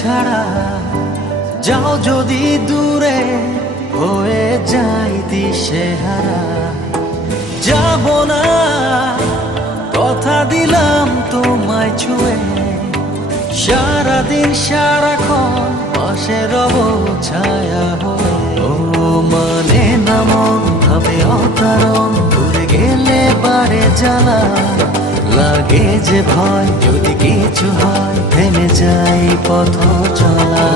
ছাড়া যাও যদি দূরে হয়ে যাই দিশেহারা। যাব না কথা দিলাম তোমায় ছুঁয়ে, সারাদিন সারাক্ষণ পাশে রব ছায়া হয়ে। ও মানে না মন ভাবে অকারণ, দূরে গেলে বারে জ্বালা লাগে যে ভয়, যদি কিছু হয় থেমে যাই পথ চলা।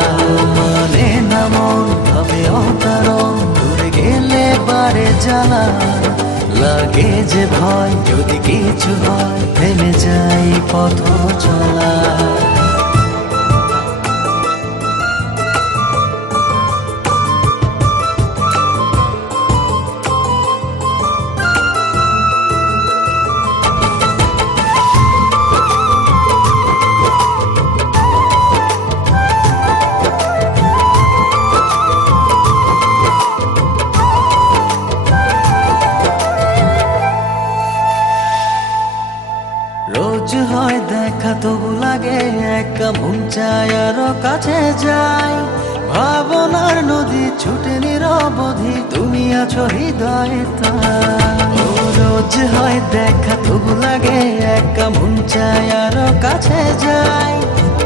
মানে না মন ভাবে অকারণ, দূরে গেলে বারে জ্বালা লাগে যে ভয়, যদি কিছু হয় থেমে যাই পথ চলা। রোজ হয় দেখা তবু লাগে একা, মন চায় আরো কাছে যাই। ভাবনার নদী ছুটে নিরবধি, তুমি আছো হৃদয়ে তাই। রোজ হয় দেখা তবু লাগে একা, মন চায় আরো কাছে যাই।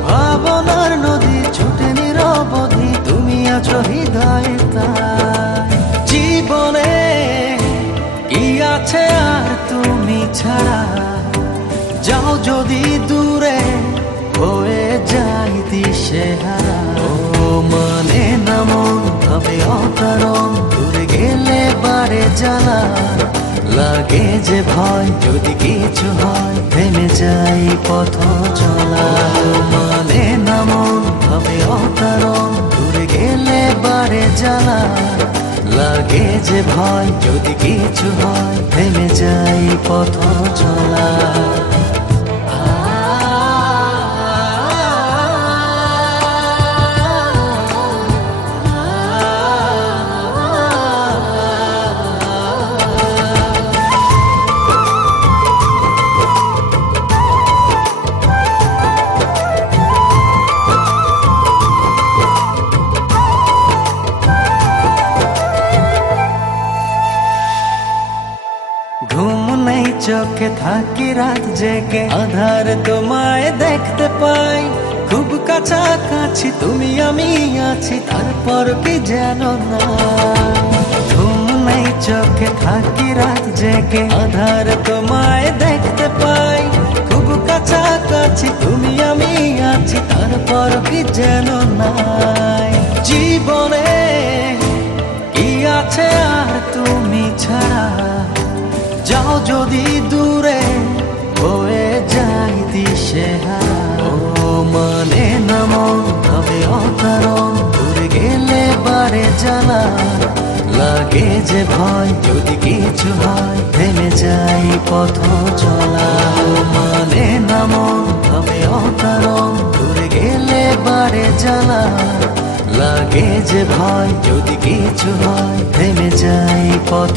ভাবনার নদী ছুটে নিরবধি, তুমি আছো হৃদয়ে তাই। জীবনে কি আছে আর তুমি ছাড়া, যাও যদি দূরে হয়ে যাই দিশেহারা। ও মানে না মন ভাবে অকারণ, দূরে গেলে বারে জ্বালা লাগে যে ভয়, যদি কিছু হয় থেমে যাই পথ চলা। মানে না মন ভাবে অকারণ, দূরে গেলে বারে জ্বালা লাগে যে ভয়, যদি কিছু হয় থেমে যাই পথ চলা। ঘুম নেই চোখে থাকি রাত জেগে, আধার তোমায় দেখতে পাই। খুব কাছাকাছি তুমি আমি আছি, তারপর কি যেন না। ঘুম নেই চোখে থাকি রাত জেগে, আধার তোমায় দেখতে পাই। খুব কাছাকাছি তুমি আমি আছি, তারপর কি যেন নাই। জীবনে কি আছে আর তুমি ছাড়া, যাও যদি দূরে হয়ে যাই দিশেহারা। ও মানে না মন ভাবে অকারণ, দূরে গেলে বারে জ্বালা লাগে যে ভয়, যদি কিছু হয় থেমে যাই পথ চলা। ও মানে না মন ভাবে অকারণ, দূরে গেলে বারে জ্বালা লাগে যে ভয়, যদি কিছু হয় থেমে যাই পথ